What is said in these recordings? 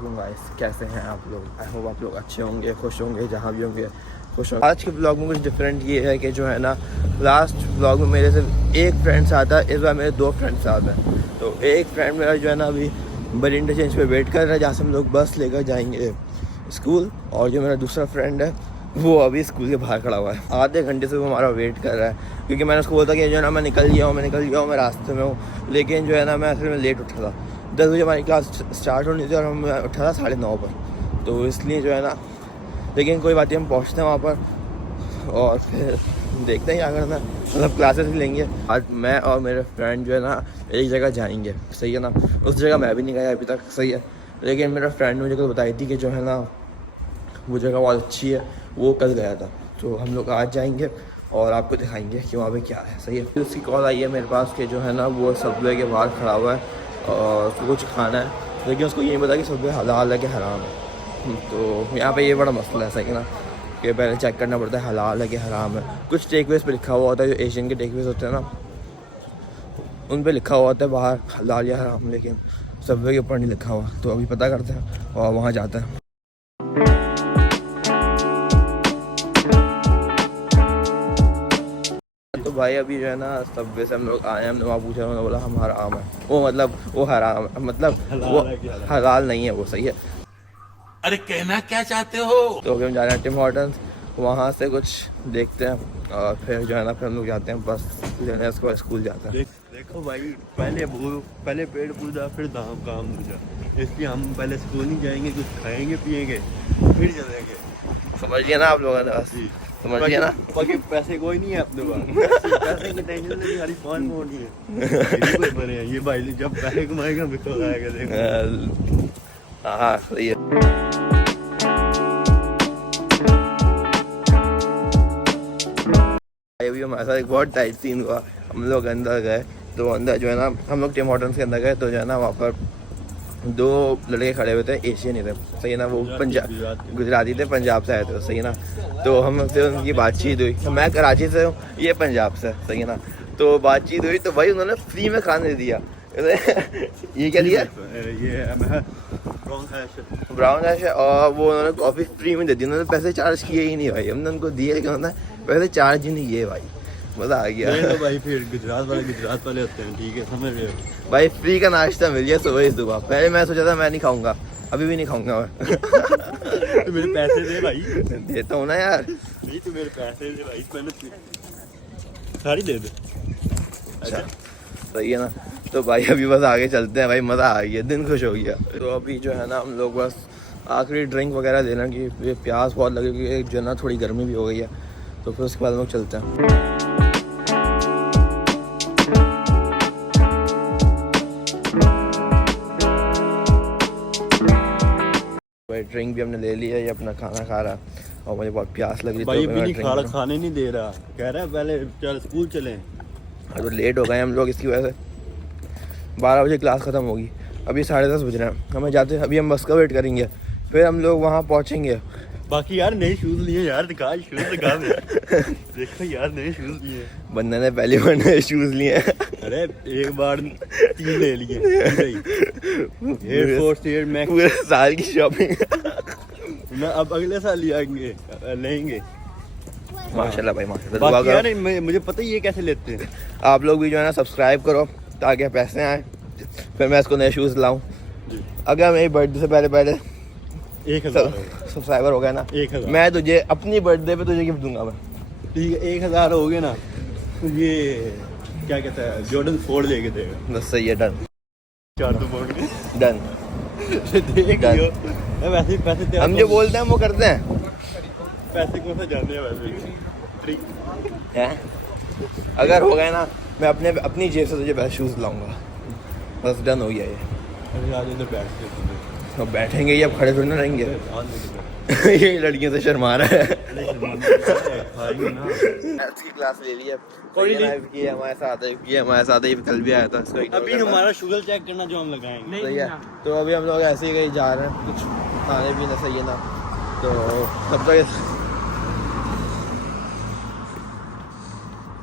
वालेकुम गाइस, कैसे हैं आप लोग। आई होप आप लोग अच्छे होंगे, खुश होंगे, जहाँ भी होंगे खुश होंगे। आज के ब्लॉग में कुछ डिफरेंट ये है कि जो है ना, लास्ट ब्लॉग में मेरे सिर्फ एक फ्रेंड साथ था, इस बार मेरे 2 फ्रेंड्स साथ हैं। तो एक फ्रेंड मेरा जो है ना अभी बड़ी इंटरचेंज पे वेट कर रहा है, जहाँ से हम लोग बस लेकर जाएंगे स्कूल। और जो मेरा दूसरा फ्रेंड है वो अभी स्कूल के बाहर खड़ा हुआ है, आधे घंटे से वो हमारा वेट कर रहा है, क्योंकि मैंने उसको बोला कि जो है ना मैं निकल गया हूँ, मैं रास्ते में हूँ। लेकिन जो है ना मैं असल में लेट उठा था, 10 बजे हमारी क्लास स्टार्ट होनी थी और हम उठा था 9:30 पर, तो इसलिए जो है ना, लेकिन कोई बात नहीं, हम पहुँचते हैं वहाँ पर और फिर देखते हैं क्या करना है, मतलब क्लासेस ही लेंगे। आज मैं और मेरे फ्रेंड जो है ना एक जगह जाएंगे, सही है ना। उस जगह मैं भी नहीं गया अभी तक, सही है, लेकिन मेरा फ्रेंड ने मुझे कल बताई थी कि जो है ना वो जगह बहुत अच्छी है, वो कल गया था। तो हम लोग आज जाएंगे और आपको दिखाएंगे कि वहाँ पे क्या है, सही है। फिर उसकी कॉल आई है मेरे पास कि जो है ना वो सबवे के बाहर खड़ा हुआ है और उसको कुछ खाना है, लेकिन उसको ये नहीं पता कि सबवे हलाल है कि हराम है। तो यहाँ पे ये बड़ा मसला है, सही है ना, कि पहले चेक करना पड़ता है हलाल है कि हराम है। कुछ टेकवेज पे लिखा हुआ होता है, जो एशियन के टेकवेज होते हैं ना, उन पे लिखा हुआ होता है बाहर हलाल या हराम, लेकिन सबवे के ऊपर नहीं लिखा हुआ। तो अभी पता करते हैं और वहाँ जाते हैं। तो भाई अभी जो है ना सबवे से हम लोग आए हैं, हमने वहाँ पूछा, उन्होंने बोला हम हराम है, वो मतलब वो हराम, मतलब वो हलाल नहीं है वो, सही है। अरे कहना क्या चाहते हो? तो अभी हम जा रहे हैं टिम हॉर्टन्स, वहाँ से कुछ देखते हैं और फिर जो है ना फिर हम लोग जाते हैं बस लेने, उसके बाद स्कूल जाते हैं। देखो भाई, पहले पेड़ पूजा फिर काम पूजा, इसलिए हम पहले स्कूल नहीं जाएंगे, कुछ खाएंगे पिएंगे फिर चलेंगे। समझिए ना आप लोगों ने, बस समझिए ना। बाकी पैसे कोई नहीं है अपने पास, पैसे की टेंशन नहीं, हमारी फोन नहीं है। बने हैं ये भाई, जब पैसे कमाएगा बिको खाएगा, देखो। हाँ सही है। अभी हमारे साथ एक बहुत टाइट सीन हुआ। हम लोग अंदर गए, तो अंदर जो है ना, हम लोग टिम हॉर्टन्स के अंदर गए, तो जो है ना वहाँ पर 2 लड़के खड़े हुए थे, एशियन ही थे, सही है ना। वो गुजराती थे, पंजाब से आए थे, सही है ना। तो हमसे उनकी बातचीत हुई, तो मैं कराची से हूँ, ये पंजाब से, सही है ना। तो बातचीत हुई तो भाई उन्होंने फ्री में खाने दिया। ये क्या दिया? ये ब्राउन हैश है, और वो उन्होंने कॉफ़ी फ्री में दे दी, उन्होंने पैसे चार्ज किए ही नहीं भाई। हमने उनको दिए, लेकिन उन्होंने पैसे चार्ज ही नहीं किए भाई, मज़ा आ गया। तो भाई फिर गुजरात वाले होते हैं, ठीक है, समझ रहे हो भाई। फ्री का नाश्ता मिल गया सुबह ही सुबह। पहले मैं सोचा था मैं नहीं खाऊंगा, अभी भी नहीं खाऊंगा मैं। तो मेरे पैसे दे भाई। देता हूँ ना यार। नहीं तो मेरे पैसे दे भाई, मैंने सारी दे दे। अच्छा सही है ना। तो भाई अभी बस आगे चलते हैं भाई, मज़ा आ गया, दिन खुश हो गया। तो अभी जो है ना हम लोग बस आखिरी ड्रिंक वगैरह लेना, कि प्यास बहुत लगे, क्योंकि जो है ना थोड़ी गर्मी भी हो गई है। तो फिर उसके बाद हम लोग चलते हैं। भाई ड्रिंक भी हमने ले लिया, ये अपना खाना खा रहा और मुझे बहुत प्यास लग रही भाई, तो अभी नहीं खाने नहीं दे रहा, कह रहा है पहले चल स्कूल चलें। तो लेट हो गए हम लोग इसकी वजह से। 12 बजे क्लास ख़त्म होगी, अभी 10:30 बज रहे हैं, हमें जाते अभी हम बस का वेट करेंगे, फिर हम लोग वहाँ पहुँचेंगे। बाकी यार नए शूज़ लिए यार, दिखा शूज़ दिखा देखो यार, नए शूज़ लिए बंदे ने पहली बार नए शूज़ लिए हैं। अरे एक बार 3 ले लिए, एयर फोर्स एयर मैक्स, पूरे साल की शॉपिंग। ना अब अगले साल लेंगे। माशाल्लाह भाई, माशाल्लाह। बाकी यार मुझे पता ही ये कैसे लेते हैं। आप लोग भी जो है ना सब्सक्राइब करो, ताकि पैसे आए, फिर मैं इसको नए शूज़ लाऊं। अगर मेरी बर्थडे से पहले 1000 सब्सक्राइबर हो गया ना, 1000 मैं तुझे अपनी बर्थडे पे तुझे गिफ्ट दूंगा मैं। ठीक है, 1000 हो गए ना, तो ये क्या कहता है, जॉर्डन 4 लेके देगा। बस सही है, डन 4 तो बोल के डन। देख लियो। वैसे ही पैसे हम जो बोलते हैं वो करते हैं। पैसे कौन सा जानते हैं वैसे ट्रिक हैं? अगर हो गए ना, मैं अपनी जेब से तुझे पहले शूज़ लाऊंगा। बस डन हो गया ये। अरे आज इधर बैठते अब बैठेंगे ही, अब खड़े थोड़ी ना रहेंगे। ये लड़कियों से शर्मा रहा है। मैथ्स की क्लास ले ली है, कोई नहीं की हमारे साथ ही कल भी आया था। अभी हमारा शुगर चेक करना जो हम लगाएंगे, सही है। तो अभी हम लोग ऐसे ही कहीं जा रहे हैं, कुछ खाने पीने, सही है ना। तो तब तक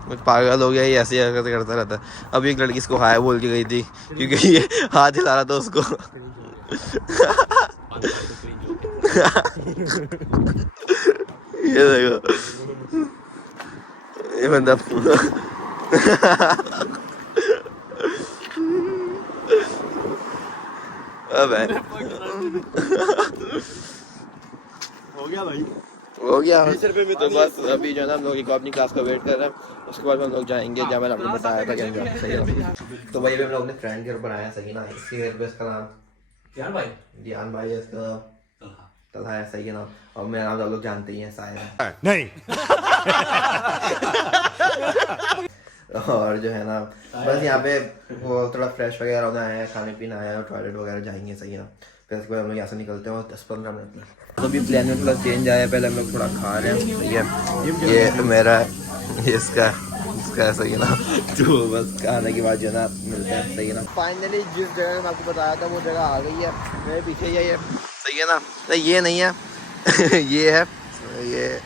कुछ पागल हो गया, ये ऐसी हरकतें करता रहता है। अभी एक लड़की इसको हाय बोल के गई थी, क्योंकि ये हाथ हिला रहा था उसको। ये देखो ये बंदा अबे हो गया भाई, हो गया। 20 रुपए में तो बस अभी जो है ना हम लोग अपनी क्लास का वेट कर रहे हैं, उसके बाद हम लोग जाएंगे जहाँ मैंने आपको बताया था कि सही है। तो भाई हम लोग अपने फ्रेंड के ऊपर आए, सही ना, इसके घर पे इसका नाम यार भाई जियान भाई है, इसका तलहा है, सही है ना, और मेरा नाम आप लोग जानते ही हैं, साहिर है। नहीं और जो है ना बस यहाँ पे वो थोड़ा फ्रेश वगैरह होना आया है, खाने पीना आया है, ट्वायलेट वगैरह जाएंगे, सही है ना। फिर उसके बाद हम लोग यहाँ से निकलते हैं 10-15 मिनट में। तो अभी प्लान में थोड़ा चेंज आया है, पहले हम लोग थोड़ा खा रहे हैं, सही है। ये मेरा ये इसका सही है ना। तो बस खाने के बाद जो है ना मिलते हैं, सही है ना। फाइनली जिस जगह मैं आपको बताया था वो जगह आ गई है, मेरे पीछे ही है ये, सही है ना। नहीं ये नहीं है ये है ये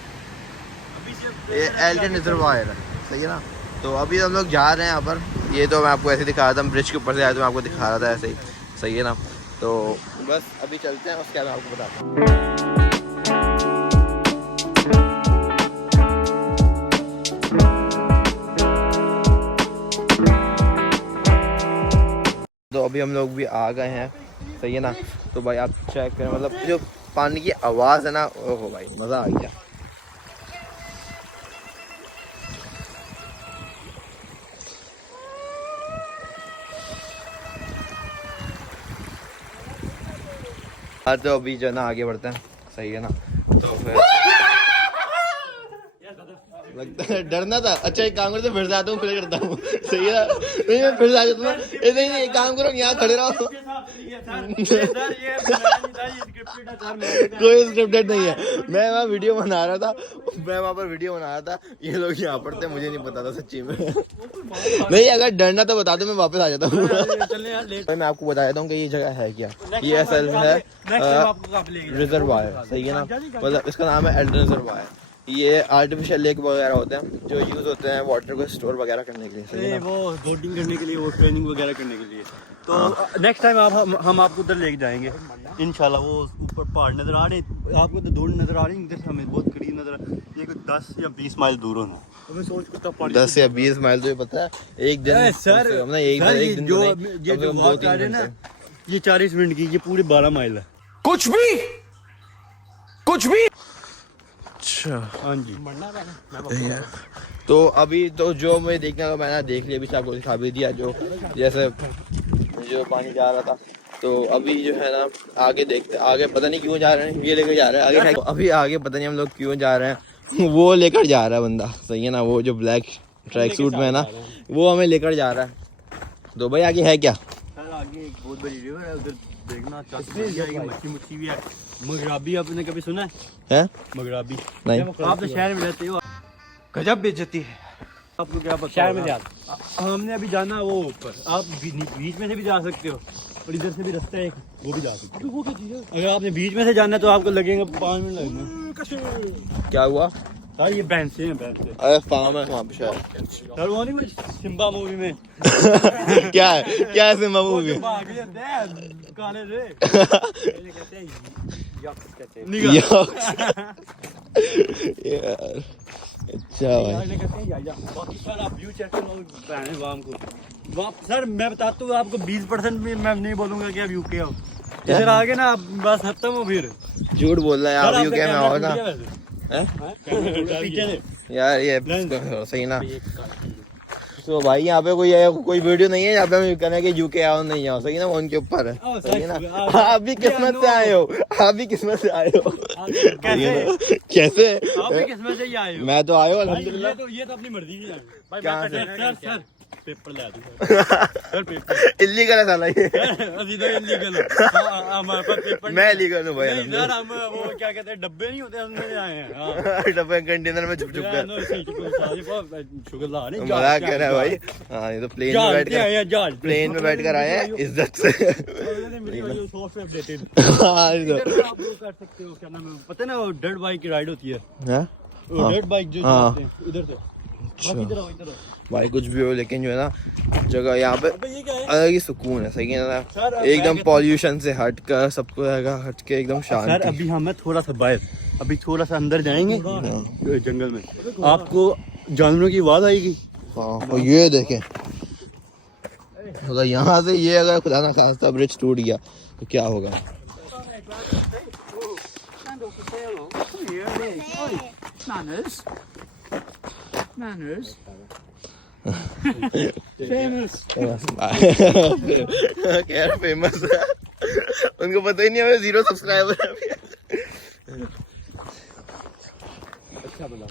एल्टन रिजर्वायर है, सही है ना। तो अभी हम लोग जा रहे हैं यहाँ पर, ये तो मैं आपको ऐसे दिखा रहा था, ब्रिज के ऊपर से आया तो मैं आपको दिखा रहा था ऐसे ही, सही है ना। तो बस अभी चलते हैं, उसके बाद मैं आपको बताता हूँ। तो अभी हम लोग भी आ गए हैं, सही है ना। तो भाई आप चेक करें, मतलब जो पानी की आवाज़ है ना, ओहो भाई मज़ा आ गया। हाँ तो अभी जो है ना आगे बढ़ते हैं, सही है ना। तो फिर लगता है डरना था, अच्छा एक काम करते फिर से आता हूँ, फिर करता हूँ, सही है ना। नहीं मैं फिर से आ जाता हूँ, नहीं एक काम करो यहाँ खड़े रहो। कोई स्क्रिप्टेड नहीं है, मैं वहाँ वीडियो बना रहा था, ये लोग यहाँ पर थे, मुझे नहीं पता था सच्ची में। नहीं अगर डरना तो बता दो, मैं वापस आ जाता हूँ। मैं आपको बता देता हूँ कि ये जगह है क्या। ये असल है रिजर्वायर, सही है ना, मतलब इसका नाम है एल्टन रिजर्वायर। ये आर्टिफिशियल लेक वगैरह होते हैं जो यूज होते हैं वाटर को स्टोर वगैरह करने के लिए, सही है ना? वो बोटिंग करने के लिए, वो ट्रेनिंग वगैरह करने के लिए। तो नेक्स्ट टाइम हम आपको उधर लेके जाएंगे इंशाल्लाह। वो ऊपर पहाड़ नजर आ रहे, आपको तो दूर नजर आ रही, इधर हमें बहुत करीब नजर आ रही। ये कोई 10 या 20 माइल दूर होना, तो मैं सोच करता 10 या 20 माइल तो ये पता है एक दिन सर हमने एक दिन जो ये जो वॉक आ रहे हैं ना, ये 40 मिनट की, ये पूरे 12 माइल है। कुछ भी अच्छा हाँ जी। तो अभी तो जो मैं देखना था मैंने देख लिया, अभी से आपको दिखा भी दिया, जो जैसे जो पानी जा रहा था। तो अभी जो है ना आगे देखते, आगे पता नहीं क्यों जा रहे हैं, ये लेकर जा रहे हैं आगे, अभी आगे पता नहीं हम लोग क्यों जा रहे हैं, वो लेकर जा रहा है बंदा, सही है ना, वो जो ब्लैक ट्रैक सूट में है ना, वो हमें लेकर जा रहा है। तो भाई आगे है क्या? सर आगे एक बहुत बड़ी रिवर है, उधर देखना, मच्छी मुच्छी भी है। मगराबी आपने कभी सुना है? मगराबी नहीं। आप तो शहर में रहते हो, गजब बेइज्जती है। आपको क्या पता, शहर में जाते हमने अभी जाना वो ऊपर, आप बीच में से भी जा सकते हो, और इधर से भी रास्ता है वो भी जा सकते हो। वो क्या चीज़ है? अगर आपने बीच में से जाना है तो आपको लगेंगे 5 मिनट लगेंगे। क्या हुआ? हाँ ये भैंसे हैं, भैंसे। अरे फार्म है वहाँ पे शायद। सर वो नहीं कुछ सिम्बा मूवी में क्या है सिम्बा मूवी? भाग जाते हैं काले से, कहते हैं यक्स कहते हैं। यार अच्छा भाई। बाकी सर आप व्यू चेक करो वाम को। सर मैं बताता हूँ आपको 20% में मैं नहीं बोलूंगा कि आप यूके हो, इधर आगे ना आप बस खत्म हो। फिर झूठ बोल रहा है आप, यूके में आओ ना। यार ये सही ना। तो भाई यहाँ पे कोई वीडियो नहीं है यहाँ पे हम कहने कि यूके आओ नहीं आओ, सही ना, वो उनके ऊपर है, सही ना। आप भी किस्मत से आए हो, कैसे? आप भी किस्मत से ही आए हो। मैं तो आया हूँ अल्हम्दुलिल्लाह। ये तो अपनी मर्जी की जान। सर पेपर ले सर पेपर इल्लीगल है साला ये। अभी तो इल्लीगल है हमारे पास पेपर। मैं लीगल हूँ भाई। सर हम वो क्या कहते हैं डब्बे नहीं होते, हम नहीं आए हैं। डब्बे कंटेनर में छुप कर शुगर ला रहे मजाक कर रहा है भाई। हाँ ये तो प्लेन में बैठ कर आए हैं इज्जत से। कर सकते हो, क्या नाम है पता है ना, वो डर्ट बाइक की राइड होती है, डेड बाइक जो चलाते हैं उधर से। अच्छा भाई कुछ भी हो लेकिन जो है ना जगह यहाँ पे अलग ही सुकून है, सही है ना, एकदम पॉल्यूशन से हट कर सबको हट के एकदम सर शांति। अभी हम थोड़ा सा बाहर, अभी थोड़ा सा अंदर जाएंगे जंगल में, आपको जानवरों की आवाज आएगी। हाँ और ये देखें, अगर यहाँ से ये अगर खुदा ना खास्ता ब्रिज टूट गया तो क्या होगा। Manners. क्या फेमस है, उनको पता ही नहीं है 0 सब्सक्राइबर है अभी। अच्छा बना।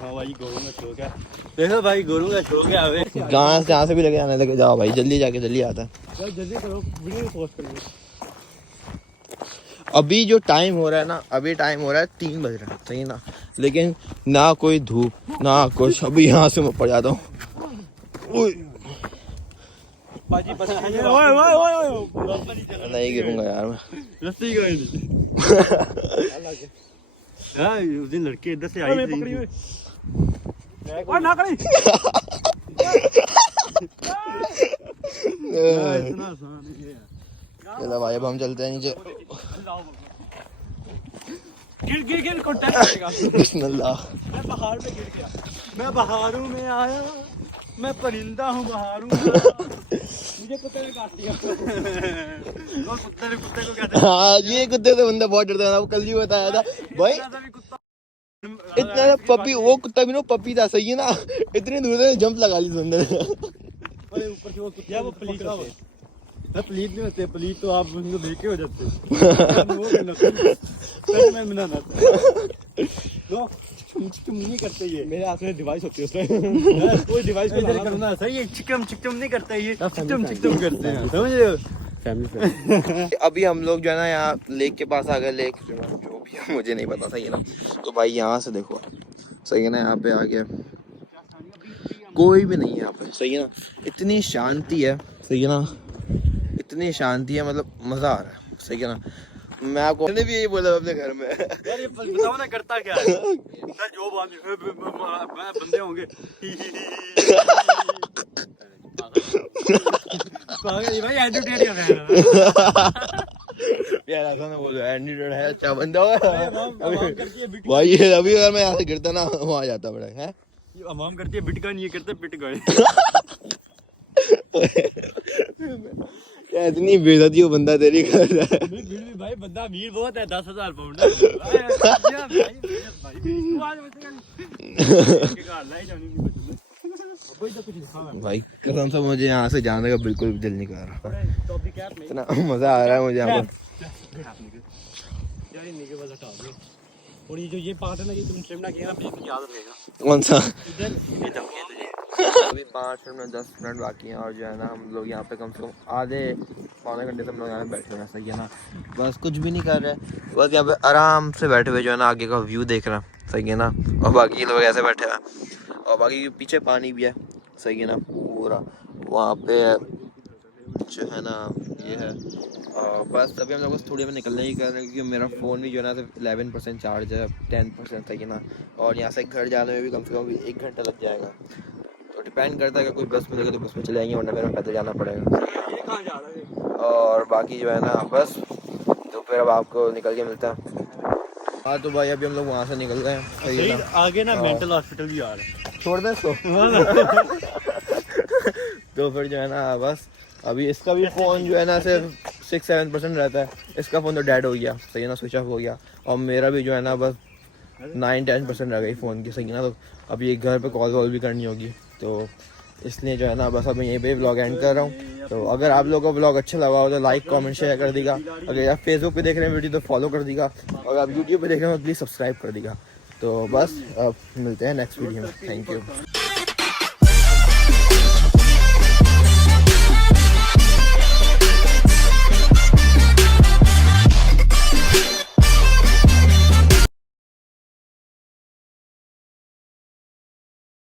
हाँ भाई गोरों का शौक है, देखो भाई गोरों का शौक है। अबे जहाँ से भी लगे आने लगे, जाओ भाई जल्दी जाके जल्दी आता है। जल्दी करो, वीडियो पोस्ट करो। अभी जो टाइम हो रहा है ना, अभी टाइम हो रहा है 3 बज रहा है, सही ना, लेकिन ना कोई धूप ना कुछ। अभी यहाँ से मैं पड़ जाता हूँ। नहीं गिरूंगा यार मैं। रस्सी गई यार, उस दिन लड़के इधर से आई थी। ओए ना करी इतना आसान नहीं है। चलो भाई अब हम चलते हैं नीचे। गिर कांटेक्ट करेगा। बिस्मिल्लाह। मैं पहाड़ पे गिर गया, मैं बहारों में आया, मैं परिंदा हूँ बहारों में आया। मुझे कुत्ते ने काट दिया। वो कुत्ते को कहते हैं। हाँ ये कुत्ते से बंदा बहुत डरता है, वो कल ही बताया था भाई। इतना पपी, वो कुत्ता भी ना पपी था, सही है ना, इतनी दूर से जंप लगा ली बंदे ने। अरे ऊपर से वो कुत्ता, वो पुलिस का पलीत नहीं होते, पलीत तो आप उनको देख के हो जाते। मैं बनाना लो, चिकम नहीं करते ये, मेरे हाथ में डिवाइस होती है उसमें। कोई डिवाइस को इधर करना सही है, चिकम नहीं करते ये, चिकम करते हैं, समझ रहे हो। फैमिली अभी हम लोग जो है ना यहाँ लेक के पास आ गए, लेक जो भी है मुझे नहीं पता, सही है ना। तो भाई यहाँ से देखो, सही है ना, यहाँ पे आ गया, कोई भी नहीं है यहाँ पे, सही है ना, इतनी शांति है, सही है ना, इतनी शांति है, मतलब मजा आ रहा है, सही है ना। मैं आपको भी यही बोला अपने घर में यार, ये बताओ ना करता क्या है सर, जो बंदे होंगे भाई एटीट्यूड यार ऐसा ना बोलो, एटीट्यूड है, अच्छा बंदा भाई। ये अभी अगर मैं यहाँ से गिरता ना वहाँ जाता बड़ा है। अमाम करती है बिटकॉइन, ये करते बिटकॉइन। इतनी बेइज्जती हो बंदा तेरी कर रहा है। भाई बंदा अमीर बहुत है, 10,000 पाउंड। भाई कसम से मुझे यहाँ से जाने का बिल्कुल दिल नहीं कर रहा, इतना मजा आ रहा है मुझे यहाँ पर। और ये जो ये बात है ना, ये तुम शिमला किया ना, प्लीज याद रखेगा। कौन सा? इधर अभी 5 मिनट 10 मिनट बाकी हैं और जो है ना हम लोग यहाँ पे कम से कम आधे पौने घंटे से हम लोग यहाँ पे बैठे हुए हैं, सही है ना, बस कुछ भी नहीं कर रहे, बस यहाँ पे आराम से बैठे हुए जो है ना आगे का व्यू देख रहे हैं, सही है ना। और बाकी लोग ऐसे बैठे हुए हैं और बाकी पीछे पानी भी है, सही है ना, पूरा वहाँ पे जो है ना ये है। और बस अभी हम लोग थोड़ी में निकलने ही कर रहे हैं क्योंकि मेरा फ़ोन भी जो है ना सिर्फ 11% चार्ज है, 10%, सही है ना। और यहाँ से घर जाने में भी कम से कम 1 घंटा लग जाएगा, तो डिपेंड करता है कि कोई बस मिलेगी तो बस में चले जाएंगे, वरना मेरा पैदल जाना पड़ेगा। और बाकी जो है ना बस, तो फिर अब आपको निकल के मिलता है। हाँ तो भाई अभी हम लोग वहाँ से निकल रहे हैं, सही है ना। आगे ना मेंटल हॉस्पिटल भी आ रहा है, छोड़ दें इसको। तो फिर जो है ना बस अभी इसका भी फ़ोन जो है ना सिर्फ 6-7% रहता है, इसका फ़ोन तो डेड हो गया, सही है ना, स्विच ऑफ हो गया। और मेरा भी जो है ना बस 9-10% रह गई फ़ोन की, सही है ना। तो अभी एक घर पे कॉल वॉल भी करनी होगी, तो इसलिए जो है ना बस अब मैं यहीं पे व्लॉग एंड कर रहा हूँ। तो अगर आप लोगों को व्लॉग अच्छा लगा हो तो लाइक कमेंट शेयर कर देगा, अगर आप फेसबुक पे देख रहे हैं वीडियो तो फॉलो कर देगा, और आप यूट्यूब पे देख रहे हो तो प्लीज़ सब्सक्राइब कर देगा। तो बस अब मिलते हैं नेक्स्ट वीडियो में, थैंक यू।